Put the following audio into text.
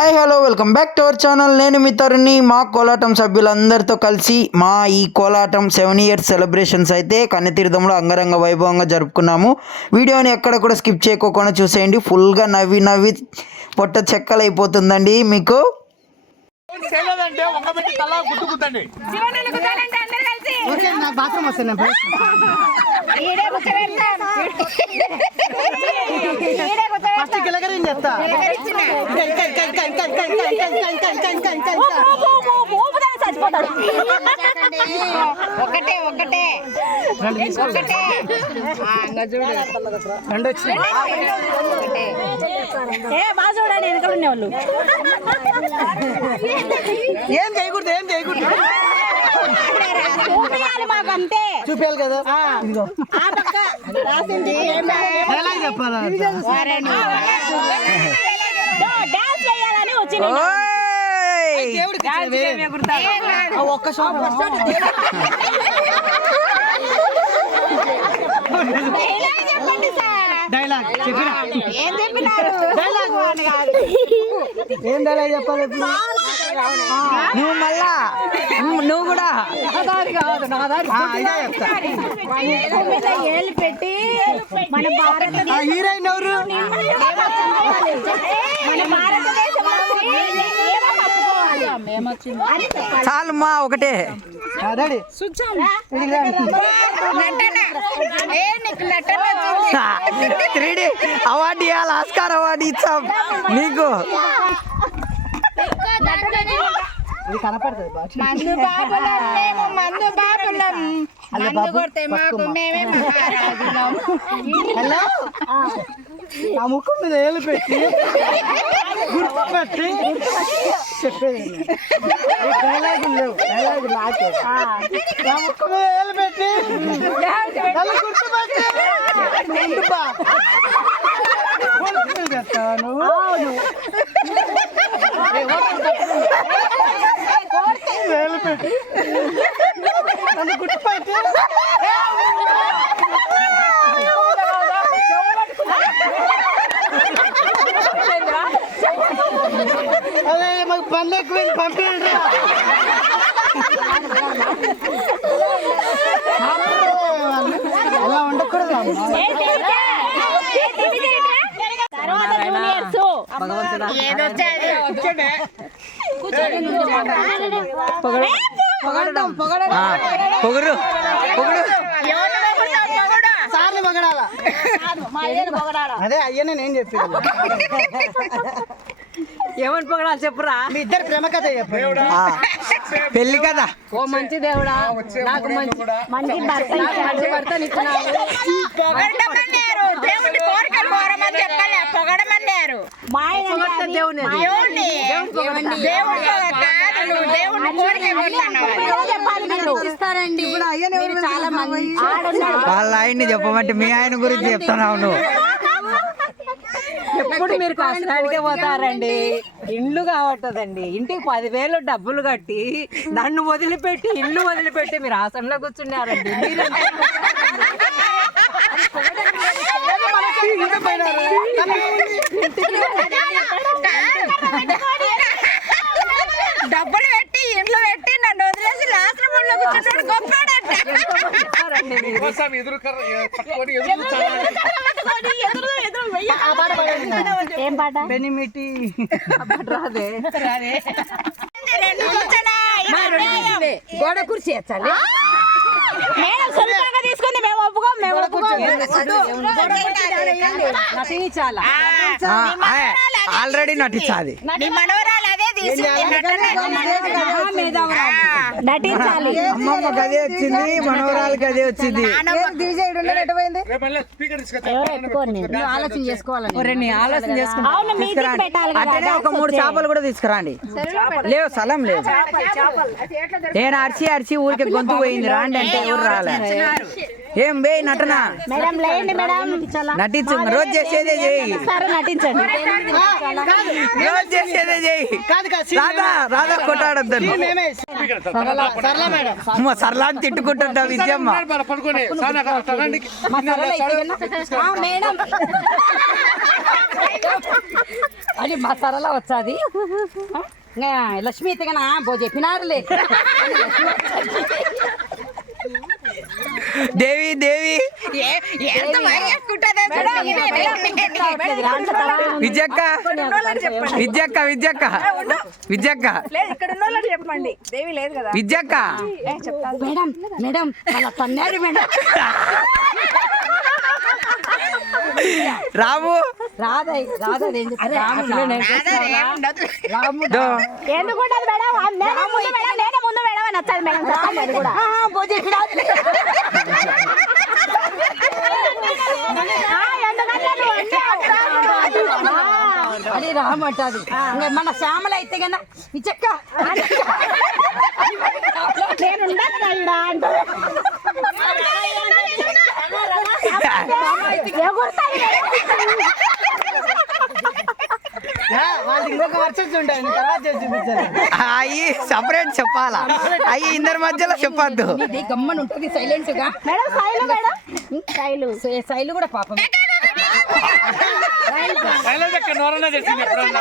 Hi hello welcome back to our channel. నేను మీ తరుణి. మా కోలాటం సభ్యులందరితో కలిసి మా ఈ కోలాటం 7 years సెలబ్రేషన్స్ అయితే కన్నెతీర్థంలో అంగరంగ వైభవంగా జరుపుకున్నాము. వీడియోని ఎక్కడ కూడా స్కిప్ చేయకోకుండా చూసేయండి. ఫుల్గా నవ్వి నవ్వి పొట్ట చెక్కలైపోతుందండి మీకు. ఒకటే ఒకటే బాగా చూడండి వెనకాల ఉండేవాళ్ళు. ఏం చేయకూడదు చూపించాలి మాకు అంతే. చూపించాలి కదా. ఆ పక్క రాసింది చెప్పాలి. డాన్స్ చేయాలని వచ్చింది. ఒక్క షాప్ డైలాగ్ చెప్పినా ఏం చెప్పినారు? ఏం డైలాగ్ చెప్పాలి? నువ్వు మళ్ళా నువ్వు కూడా ఏళ్ళు పెట్టి మన భారత హీరోయిన్ ఎవరు? మన భారతదేశంలో చాలు మా ఒకటే రెడీ. 3D అవార్డు ఇవ్వాలి, ఆస్కార్ అవార్డు ఇచ్చాం నీకు. ఇది కనపడుతుంది బాగా. మందు బాబులం మేము, మందు బాబులం, మందు కొడితే మాకు మేమే మహారాజులం. హలో, ఆ ముఖం మీద ఏళ్ళు పెట్టి గుర్తుపెట్టి చెప్పేది. డైలాగులు లేవు, డైలాగులు నాకే. ఆ ముఖం మీద ఏళ్ళు పెట్టి గుర్తుపెట్టి చెప్తావా నువ్వు? ఏళ్ళు పెట్టి నన్ను గుర్తుపెట్టి అదే మాకు పనులు ఎక్కువ పంపించండి. అలా ఉండకూడదు. పొగరు సార్లు పొగడాలా? అదే అయ్యనే నేను చెప్పాను. ఏమని పొగడాలి చెప్పురా? మీ ఇద్దరు ప్రేమ కథ చెప్పండి. పెళ్లి కదా. ఓ మంచి దేవుడా, నాకు మంచి భర్తనిచ్చినావు. పొగడమన్నారు, దేవుడి కోరికలు కోరమని చెప్పాలి. పొగడమన్నారు మా ఆయన దేవుని ఇస్తారండి. చాలా మంది వాళ్ళ ఆయన్ని చెప్పమంటే మీ ఆయన గురించి చెప్తున్నావు నువ్వు. ఎప్పుడు మీరు కష్టానికే పోతారండి. ఇండ్లు కావట్టదండి. ఇంటికి 10,000 డబ్బులు కట్టి నన్ను వదిలిపెట్టి ఇల్లు వదిలిపెట్టి మీరు ఆసనలో కూర్చున్నారండి. మీరు డబ్బులు పెట్టి ఇంట్లో పెట్టి నన్ను వదిలేసి లాస్ట్ రూమ్లో కూర్చున్నాడు. గొప్పడంట. ఏం పాట? బెనిమిటి రాదే గోడ కుర్చీ ఎత్తాలి. తీసుకుంది మేము ఒప్పుకోం, మేము ఒప్పుకోం. నటించాలా? ఆల్రెడీ నటించాలి. నటించాలి. అమ్మమ్మ గదే వచ్చింది, మనవరాలకి అదే వచ్చింది. ఆలోచన చేసుకోవాలని ఆలోచన చేసుకుంటా. అవును, మీటింగ్ పెట్టాలి కదా. అట్లనే ఒక 3 చేపలు కూడా తీసుకురండి. లేవు, స్థలం లేదు. నేను అరిచి ఊరికి గొంతు పోయింది రాండి అంటే ఎవరు రాలే. ఏం బే నటన మేడం లేండి మేడం. నటించు. రోజు చేసేదే చేయి, సరే నటించండి. రోజు చేసేదే చేయి. కాదు రాధా కొట్టాడద్దని మేమే సరళ మేడం అమ్మ సరళా అని తిట్టుకుంటుంటా విద్యమ్మ పడుకోండి మేడం అది మా సరళ వచ్చాది లక్ష్మి ఎత్తగనా బో చెప్పినారులే దేవి దేవి ఎంత బాగా చేసుకుంటాదే మేడం. విద్యక్క విద్యక్క విద్యక్క విద్యక్క ఇక్కడ ఉన్న వాళ్ళకి చెప్పండి, దేవి లేదు కదా. విద్యక్క మేడం మేడం అలా తన్నారు మేడం రాము రాధా రాధా దో. ఎందుకుంటది మేడం? నేనే ముందు మేడం, నేనే ముందు మేడం అని వచ్చాది మేడం. రాలేదు కూడా. ఎందుకంటే నువ్వు అన్నావు. అది రామంటది మన శ్యామల అయితే కన్నా ఇచ్చక్క నేను ఉండను కదా ఈడ అంటూ. ఎగురుతాయి మేడం. వాళ్ళకి ఇంకొక వర్షం ఉంటాయి తర్వాత చేసి చూపించాలి అయ్యి సపరేట్ చెప్పాలా అయ్యి ఇద్దరి మధ్యలో చెప్పొద్దు ఇది గమ్మని ఉంటుంది సైలెంట్ గా మేడం శైలు మేడం, శైలు శైలు కూడా పాపం నోరన్నా చేసింది ఎప్పుడన్నా